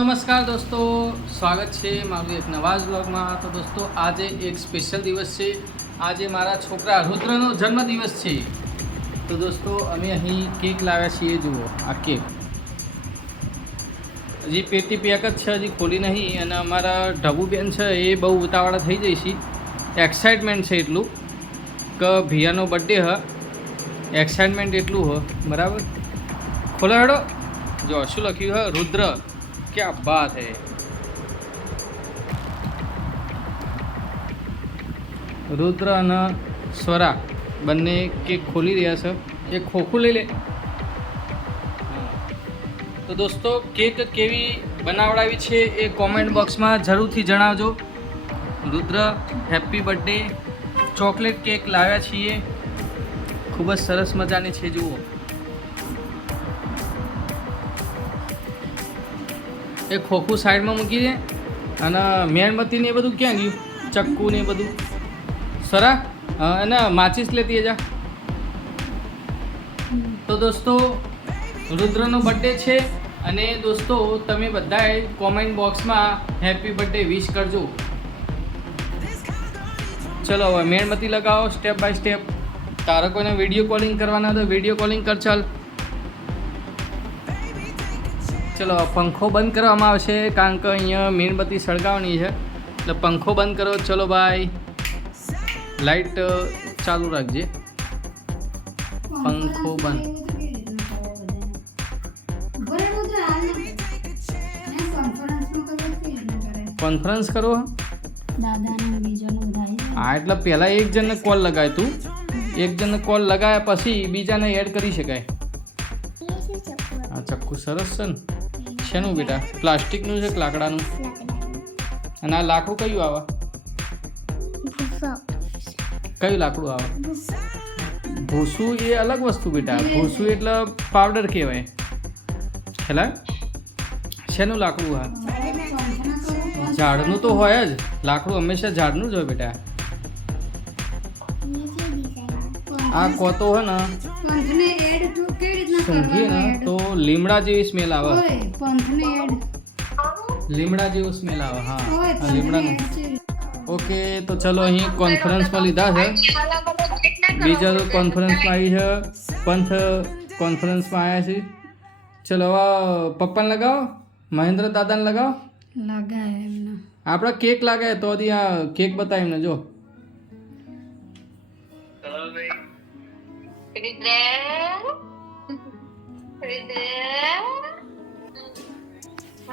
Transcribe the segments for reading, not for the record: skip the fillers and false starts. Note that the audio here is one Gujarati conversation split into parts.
નમસ્કાર દોસ્તો, સ્વાગત છે મારું એક નવા જ વ્લોગમાં. તો દોસ્તો આજે એક સ્પેશિયલ દિવસ છે. આજે મારા છોકરા રુદ્રનો જન્મદિવસ છે. તો દોસ્તો અમે અહીં કેક લાવ્યા છીએ. જુઓ આ કેક હજી પેટી પેક જ છે, હજી ખોલી નહીં. અને અમારા ઢબુબેન છે એ બહુ ઉતાવળા થઈ જાય છે. એક્સાઇટમેન્ટ છે એટલું કે ભૈયાનો બર્થડે હ, એક્સાઇટમેન્ટ એટલું હ. બરાબર, ખોલો હેડો. જો શું લખ્યું હે, રુદ્ર क्या बात है. રુદ્ર અને સ્વરા બંને કેક ખોલી રહ્યા છે. એક ખોખું લઈ લે. તો દોસ્તો કેક કેવી બનાવડાવી છે એ કોમેન્ટ બોક્સમાં જરૂરથી જણાવજો. રુદ્ર હેપી બર્થડે. ચોકલેટ કેક લાવ્યા છીએ, ખૂબ જ સરસ મજાની છે. જુઓ એ ખોખું સાઈડમાં મૂકી દે. અને મેણબત્તી ને એ બધું ક્યાં ગયું? ચક્કુ ને એ બધું સરા અને માચીસ લેતી જા. તો દોસ્તો રુદ્રનો બર્થડે છે અને દોસ્તો તમે બધાએ કોમેન્ટ બોક્સમાં હેપી બર્થડે વિશ કરજો. ચલો હવે મેણબત્તી લગાવો સ્ટેપ બાય સ્ટેપ. તારે કોઈને વિડીયો કોલિંગ કરવાના તો વિડીયો કોલિંગ કર. ચાલ ચલો પંખો બંધ કરવામાં આવશે કારણ કે અહીંયા મીણબત્તી સળગાવવાની છે, એટલે પંખો બંધ કરો. ચલો ભાઈ, લાઈટ ચાલુ રાખજે. પંખો બંધ. કોન્ફરન્સ કરો હા, એટલે પહેલાં એક જણને કોલ લગાય. તું એક જણને કોલ લગાવ્યા પછી બીજાને એડ કરી શકાય. હા ચક્કુ સરસ છે ને. શેનું બેટા? પ્લાસ્ટિકનું છે કે લાકડાનું? અને આ લાકડું કયું આવે? કયું લાકડું આવે? ભૂસું એ અલગ વસ્તુ બેટા. ભૂસું એટલે પાવડર કહેવાય. ખ્યાલ? શેનું લાકડું? આ ઝાડનું તો હોય જ. લાકડું હંમેશા ઝાડનું જ હોય બેટા. આ કોતો હોય ને સૂંઘીએ ને તો લીમડા જેવી સ્મેલ આવે. લીમડા જેવું સ્મેલ આવે. હા લીમડાનું. ઓકે તો ચલો અહીં કોન્ફરન્સમાં લીધા છે. બીજા તો કોન્ફરન્સમાં આવી છે. પંથ કોન્ફરન્સમાં આવ્યા છે. ચલો હવે પપ્પાને લગાવો, મહેન્દ્ર દાદાને લગાવો. આપણે કેક લાગે તો આ કેક બતાવી એમને. જો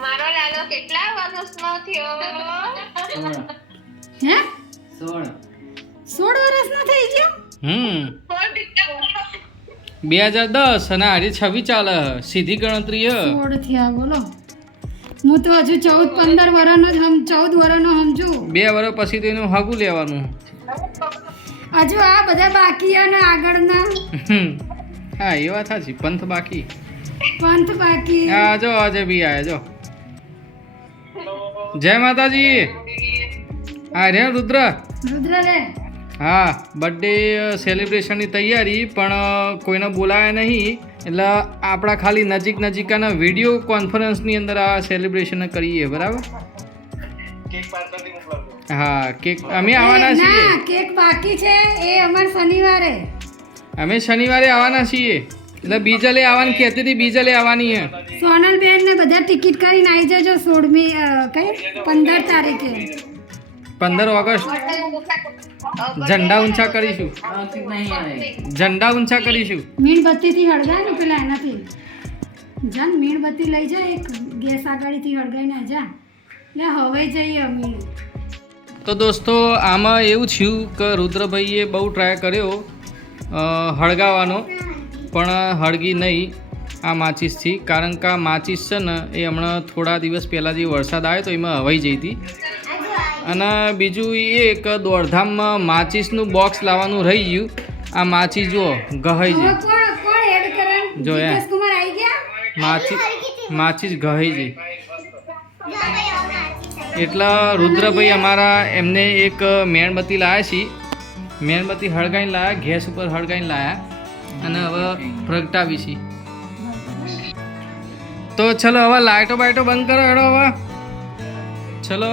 મારો લાલો કેટલા વર્ષનો થયો? હે 16 વર્ષનો થઈ ગયો. 2010 અને આજે 26 ચાલે. સીધી ગણતરી હ. 16 થયા બોલો. હું તો હજુ 14-15 વર્ષનો જ 14 વર્ષનો સમજુ. 2 વર્ષ પછી તો એનું હાગું લેવાનું. હજુ આ બધા બાકી અને આગળના. હા એ વાત સાચી. પંથ બાકી. હા જો આજે બી આયા. જો જય માતાજી. હા રે રુદ્ર રે. હા બર્થડે સેલિબ્રેશનની તૈયારી, પણ કોઈને બોલાયા નહીં. એટલે આપણા ખાલી નજીકના વિડીયો કોન્ફરન્સની અંદર આ સેલિબ્રેશન કરીએ. બરાબર? હા કેક અમે આવવાના છીએ. કેક બાકી છે એ અમાર શનિવારે. અમે શનિવારે આવવાના છીએ. એટલે બીજલે આવવાની કહેતી હતી. બીજલે આવવાની હે. સોનલબેન ને બધા ટિકિટ કરીને આવી જજો. 16મી 15 તારીખે 15 ઓગસ્ટ ઝંડા ઊંચા કરીશું. ઝંડા ઊંચા કરીશું. મીણબત્તીથી હળગાય ને પેલા એનાથી. જાન મીણબત્તી લઈ જા. એક ગેસ આગાડીથી હળગાઈને જા. ને હવે જઈએ અમે. તો દોસ્તો આમાં એવું થયું કે રુદ્રભાઈએ બહુ ટ્રાય કર્યો હળગાવાનો, પણ હળગી નહીં આ માચીસથી. કારણ કે આ માચીસ છે ને એ હમણાં થોડા દિવસ પહેલાં જે વરસાદ આવ્યો તો એમાં હવાઈ જઈ હતી. અને બીજું એ કે દોડધામમાં માચીસનું બોક્સ લાવવાનું રહી ગયું. આ માચીસ જુઓ ગહાઈ જઈ. જો માચીસ ગહાઈ જઈ. એટલે રુદ્રભાઈ અમારા એમને એક મેણબત્તી લાવ્યા છીએ. મેણબત્તી હળગાઈને લાવ્યા, ગેસ ઉપર હળગાઈને લાવ્યા અને હવે પ્રગટાવી છીએ. તો ચલો હવે લાઇટો બાઇટો બંધ કરો હેડો હવે ચલો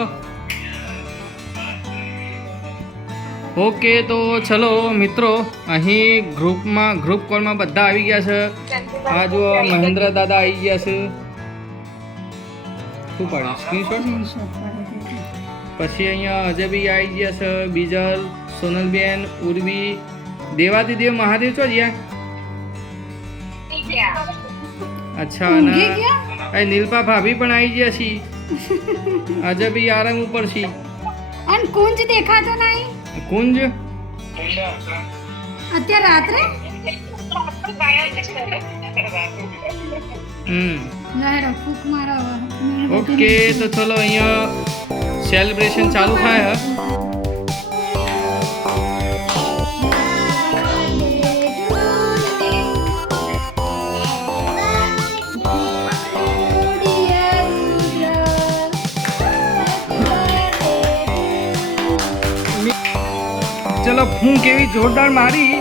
ઓકે તો ચલો મિત્રો અહીં ગ્રુપ કોલમાં બધા આવી ગયા છે આ જો મહેન્દ્ર દાદા આવી ગયા છે શું પાડ્યું સ્ક્રીનશોટ પછી અહીંયા અજય બી આવી ગયા છે બીજલ સોનલબેન ઉર્વી દેવાદિદેવ મહાદેવ છો જ્યાં અચ્છા અને અહીં નીલપા ભાભી પણ આવી ગયા છે અજય બી આરામ ઉપર છે અને કુંજ દેખાતો નહીં કુંજ અત્યારે રાત્રે લહેરો ફૂક મારો ઓકે તો ચલો અહીંયા સેલિબ્રેશન ચાલુ થાય હે ચલો હું કેવી જોરદાર મારી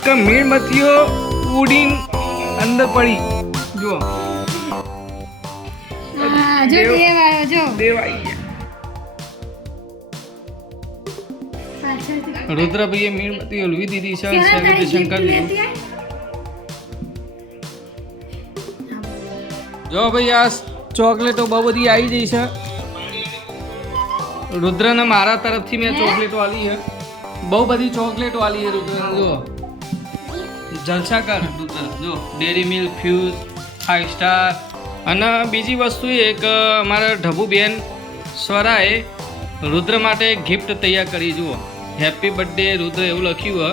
કે મીણબત્તીઓ ઉડીને અંદર પડી જો હા જો દેવ આવ્યો જો દેવ આવી ગયા પાછળથી રુદ્રભાઈએ મીણબત્તી ઓલવી દીધી છે શેના તારી સેલિબ્રેશન gift કરી લેતી દીધું જો ભાઈ આ ચોકલેટો બહુ બધી આવી ગઈ છે રુદ્રને મારા તરફથી મેં ચોકલેટો આલી છે બહુ બધી ચોકલેટો આલી છે રુદ્રને જો જલસા કર રુદ્ર જો ડેરી મિલ્ક ફ્યુઝ 5 સ્ટાર અને બીજી વસ્તુ એ કે અમારા ઢબુબેન સ્વરાએ રુદ્ર માટે ગિફ્ટ તૈયાર કરી જુઓ હેપી બર્થડે રુદ્ર એવું લખ્યું હોય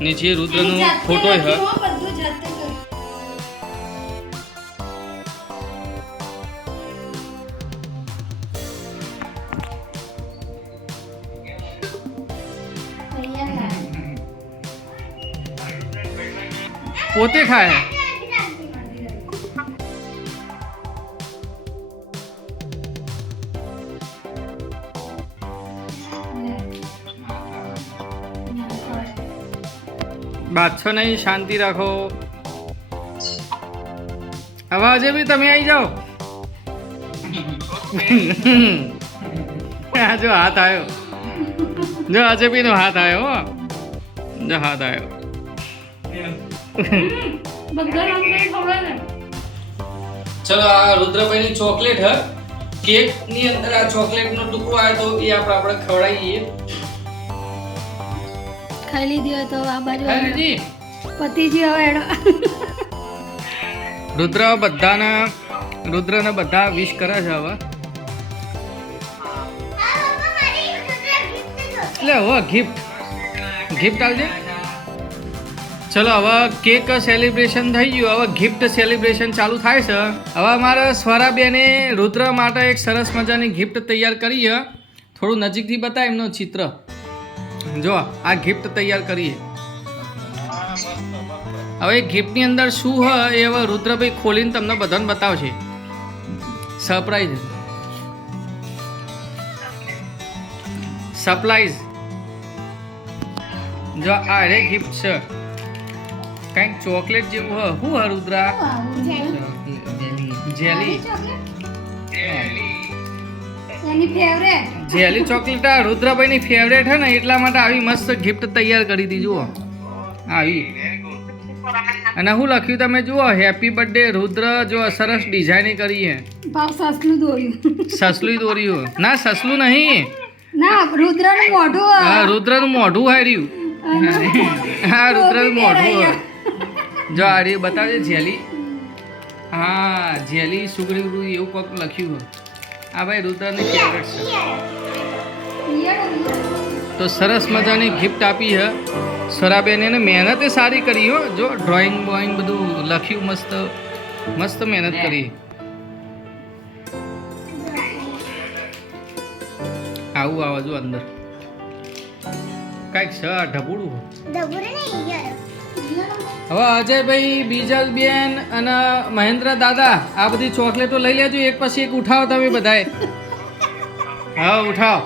નીચે રુદ્રનો ફોટો છે બધું જાતે કર પોતે ખાય બાદશો નહીં શાંતિ રાખો હવે આજે બી તમે આવી જાઓ આ જો હાથ આવ્યો જો આજે બી નો હાથ આવ્યો હો જો હાથ આવ્યો બધા રંગ ખબર ને ચલો આ રુદ્રભાઈની ચોકલેટ હ કેક ની અંદર આ ચોકલેટ નો ટુકડો આવ્યો તો એ આપણે ખવડાવીએ ખાઈ લીધી હોય તો આ બાજુ જી પતિજી હવે એડો રુદ્રને બધા વિશ કરે છે હવે એટલે હવે ગિફ્ટ આવજે ચલો હવે કેક સેલિબ્રેશન થઈ ગયું હવે ગિફ્ટ સેલિબ્રેશન ચાલુ થાય છે હવે અમારા સ્વરાબેને રુદ્ર માટે એક સરસ મજાની ગિફ્ટ તૈયાર કરી છે થોડું નજીકથી બતાય એમનો ચિત્ર જો આ ગિફ્ટ તૈયાર કરીએ હવે ગિફ્ટની અંદર શું હોય એ હવે રુદ્રભાઈ ખોલીને તમને બધાને બતાવશે સરપ્રાઈઝ જો આ રે ગિફ્ટ છે કંઈક ચોકલેટ જેવું હોય શું હોય રુદ્રા જેલી એની ફેવરેટ જેલી ચોકલેટ આ રુદ્રભાઈની ફેવરેટ છે ને એટલા માટે આવી મસ્ત ગિફ્ટ તૈયાર કરી દીધી જુઓ આવી અને શું લખ્યું તમે જુઓ હેપી બર્થડે રુદ્ર જો સરસ ડિઝાઇનિંગ કરી છે ભાવ સસલું દોર્યું સસલું દોર્યું ના સસલું નહીં ના રુદ્રનું મોઢું હા રુદ્રનું મોઢું હાર્યું હા રુદ્રનું મોઢું હોય જો આ રે બતાવજે જેલી હા જેલી સુગડી એવું કોક લખ્યું હોય આ ભાઈ રુદ્રની ફેવરેટ છે તો સરસ મજાની ગિફ્ટ આપી છે સરાબેન એને મહેનતે સારી કરી હો જો ડ્રોઈંગ બોઈંગ બધું લખ્યું મસ્ત મસ્ત મહેનત કરી આવું આવા જો અંદર કાંઈક છે આ ઢબુડું હવે અજયભાઈ બીજલબેન અને મહેન્દ્ર દાદા આ બધી ચોકલેટો લઈ લેજો એક પછી એક ઉઠાવો તમે બધાએ હા ઉઠાવો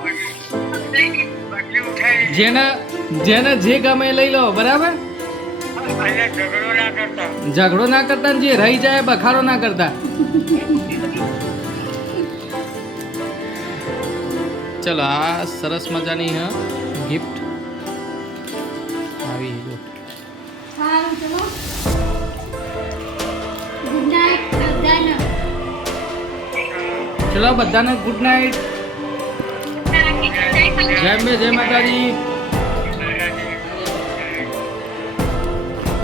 જેને જે ગમે લઈ લો બરાબર ઝઘડો ના કરતા ને જે રહી જાય બખાડો ના કરતા. ચલો આ સરસ મજાની ગિફ્ટ આવી જો. સારું ચલો ગુડ નાઇટ બધાને. ચલો બધાને ગુડ નાઇટ. જય અંબે જય માતાજી.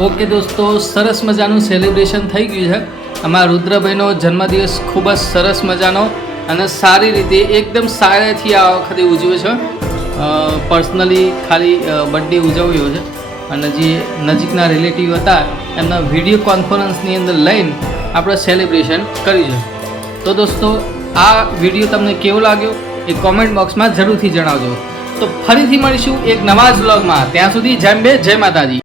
ઓકે દોસ્તો, સરસ મજાનું સેલિબ્રેશન થઈ ગયું છે. અમારા રુદ્રભાઈનો જન્મદિવસ ખૂબ જ સરસ મજાનો અને સારી રીતે એકદમ સારાથી આ વખતે ઉજવ્યો છે. પર્સનલી ખાલી બર્થડે ઉજવ્યો છે અને જે નજીકના રિલેટિવ હતા એમના વિડીયો કોન્ફરન્સની અંદર લઈને આપણે સેલિબ્રેશન કર્યું છે. તો દોસ્તો આ વિડીયો તમને કેવો લાગ્યો એ કોમેન્ટ બોક્સમાં જરૂરથી જણાવજો. તો ફરીથી મળીશું એક નવા જ વ્લોગમાં. ત્યાં સુધી જય અંબે જય માતાજી.